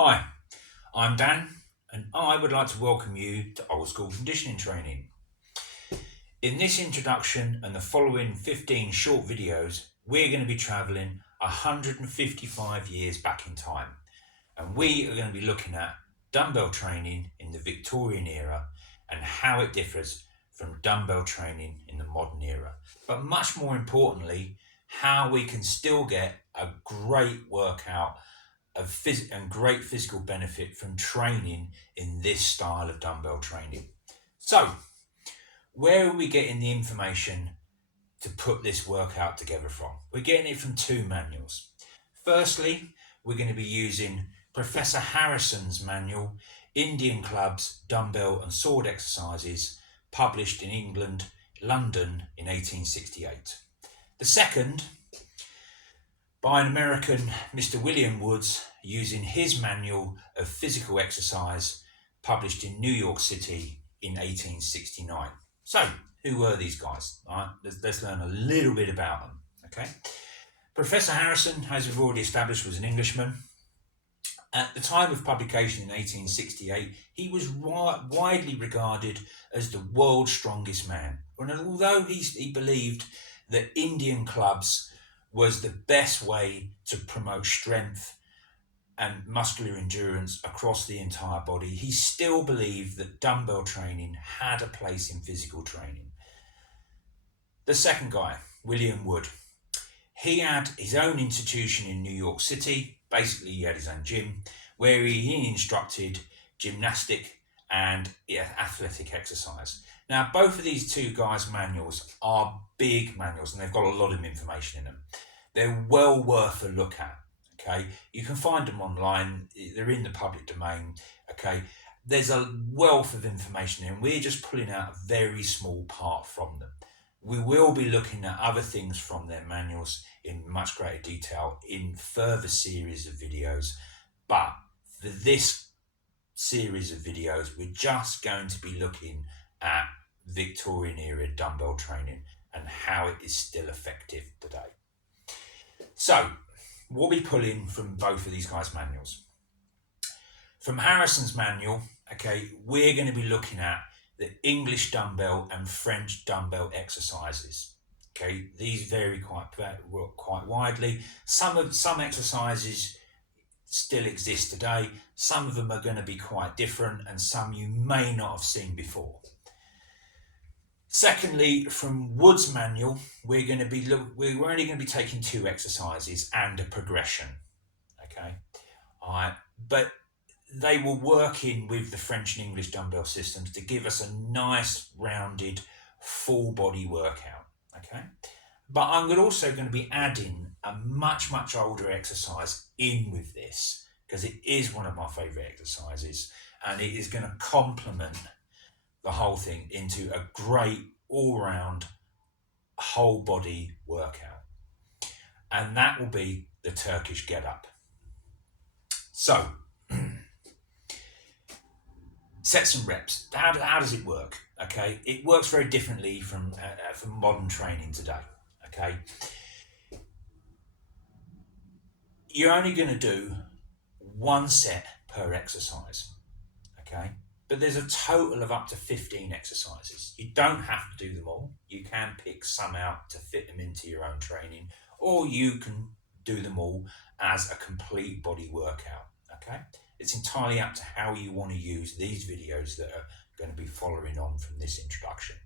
Hi, I'm Dan, and I would like to welcome you to Old School Conditioning Training. In this introduction and the following 15 short videos, we're going to be travelling 155 years back in time, and we are going to be looking at dumbbell training in the Victorian era and how it differs from dumbbell training in the modern era. But much more importantly, how we can still get a great workout and great physical benefit from training in this style of dumbbell training. So, where are we getting the information to put this workout together from? We're getting it from two manuals. Firstly, we're going to be using Professor Harrison's manual, Indian Clubs, Dumbbell and Sword Exercises, published in England, London in 1868. The second, by an American, Mr. William Woods, using his manual of physical exercise, published in New York City in 1869. So, who were these guys? All right, let's learn a little bit about them. Okay, Professor Harrison, as we've already established, was an Englishman. At the time of publication in 1868, he was widely regarded as the world's strongest man. And although he believed that Indian clubs was the best way to promote strength and muscular endurance across the entire body, he still believed that dumbbell training had a place in physical training. The second guy, William Wood, he had his own institution in New York City. Basically, he had his own gym where he instructed gymnastic and athletic exercise. Now, both of these two guys' manuals are big manuals and they've got a lot of information in them. They're well worth a look at. Okay, you can find them online. They're in the public domain. Okay, there's a wealth of information and we're just pulling out a very small part from them. We will be looking at other things from their manuals in much greater detail in further series of videos. But for this series of videos, we're just going to be looking at Victorian era dumbbell training and how it is still effective today. So, we'll be pulling from both of these guys' manuals. From Harrison's manual, okay, we're going to be looking at the English dumbbell and French dumbbell exercises. Okay, these vary quite widely. Some exercises still exist today. Some of them are going to be quite different, and some you may not have seen before. Secondly, from Wood's manual, we're only going to be taking two exercises and a progression. Okay, all right, but they were working with the French and English dumbbell systems to give us a nice, rounded, full body workout. Okay, but I'm also going to be adding a much older exercise in with this because it is one of my favorite exercises, and it is going to complement the whole thing into a great all-round whole body workout, and that will be the Turkish get up. So sets and reps. How does it work? Okay, it works very differently from modern training today. Okay, you're only going to do one set per exercise. Okay, but there's a total of up to 15 exercises. You don't have to do them all. You can pick some out to fit them into your own training, or you can do them all as a complete body workout. Okay, it's entirely up to how you want to use these videos that are going to be following on from this introduction.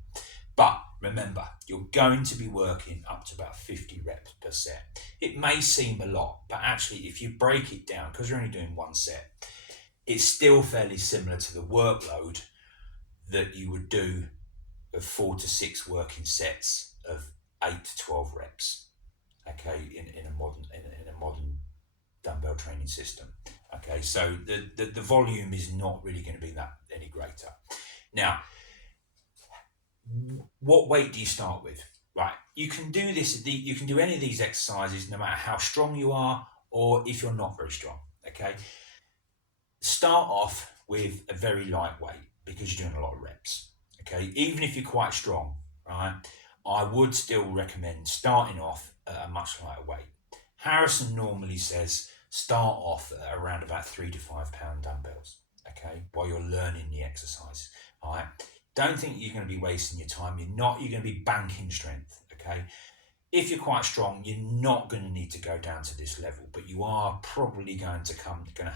But remember, you're going to be working up to about 50 reps per set. It may seem a lot, but actually if you break it down, because you're only doing one set, it's still fairly similar to the workload that you would do of 4 to 6 working sets of 8 to 12 reps. Okay, in a modern dumbbell training system. Okay, so the volume is not really going to be that any greater. Now, what weight do you start with? Right, you can do this. You can do any of these exercises no matter how strong you are or if you're not very strong. Okay, start off with a very light weight because you're doing a lot of reps. Okay, even if you're quite strong, right, I would still recommend starting off at a much lighter weight. Harrison normally says start off at around about 3 to 5 pound dumbbells, okay, while you're learning the exercise. All right, don't think you're going to be wasting your time. You're going to be banking strength, okay. If you're quite strong, you're not going to need to go down to this level, but you are probably going to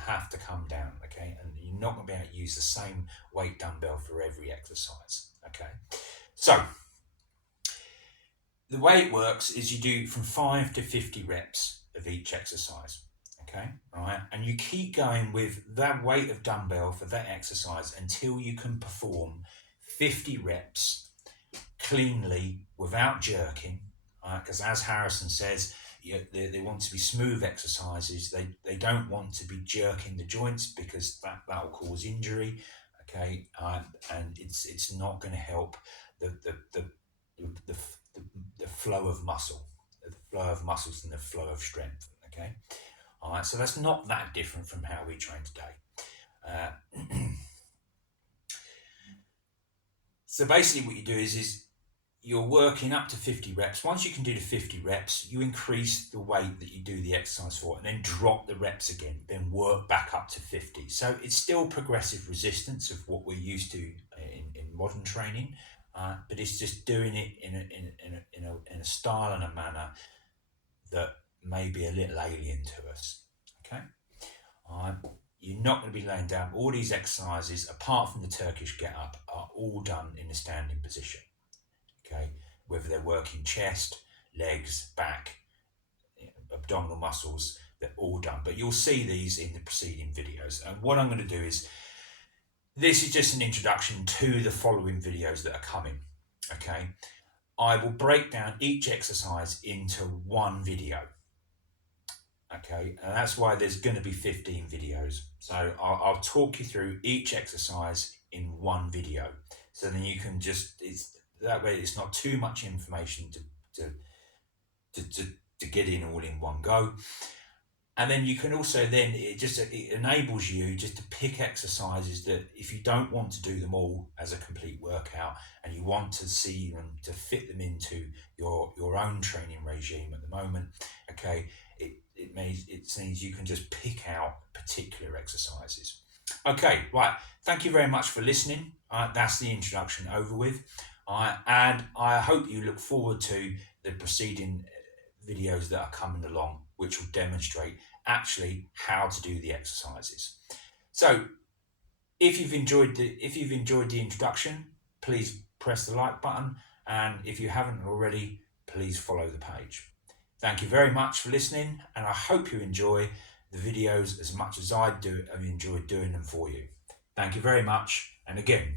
have to come down, okay? And you're not going to be able to use the same weight dumbbell for every exercise, okay? So the way it works is you do from 5 to 50 reps of each exercise, okay? All right, and you keep going with that weight of dumbbell for that exercise until you can perform 50 reps cleanly without jerking. Because as Harrison says, they want to be smooth exercises. They don't want to be jerking the joints because that will cause injury. Okay, and it's not going to help the flow of muscles and the flow of strength. Okay, all right. So that's not that different from how we train today. So basically, what you do is you're working up to 50 reps. Once you can do the 50 reps, you increase the weight that you do the exercise for and then drop the reps again, then work back up to 50. So it's still progressive resistance of what we're used to in modern training, but it's just doing it in a style and a manner that may be a little alien to us, okay? You're not going to be laying down. All these exercises, apart from the Turkish get-up, are all done in a standing position. Okay, whether they're working chest, legs, back, abdominal muscles, they're all done. But you'll see these in the preceding videos. And what I'm going to do is, this is just an introduction to the following videos that are coming. Okay, I will break down each exercise into one video. Okay, and that's why there's going to be 15 videos. So I'll talk you through each exercise in one video. So then you can that way it's not too much information to get in all in one go. And then you can also it enables you just to pick exercises that if you don't want to do them all as a complete workout and you want to see them to fit them into your own training regime at the moment, okay, it means you can just pick out particular exercises. Okay, right, thank you very much for listening. That's the introduction over with. And I hope you look forward to the preceding videos that are coming along, which will demonstrate actually how to do the exercises. So if you've enjoyed the introduction, please press the like button, and if you haven't already, please follow the page. Thank you very much for listening, and I hope you enjoy the videos as much as I enjoyed doing them for you. Thank you very much, and again,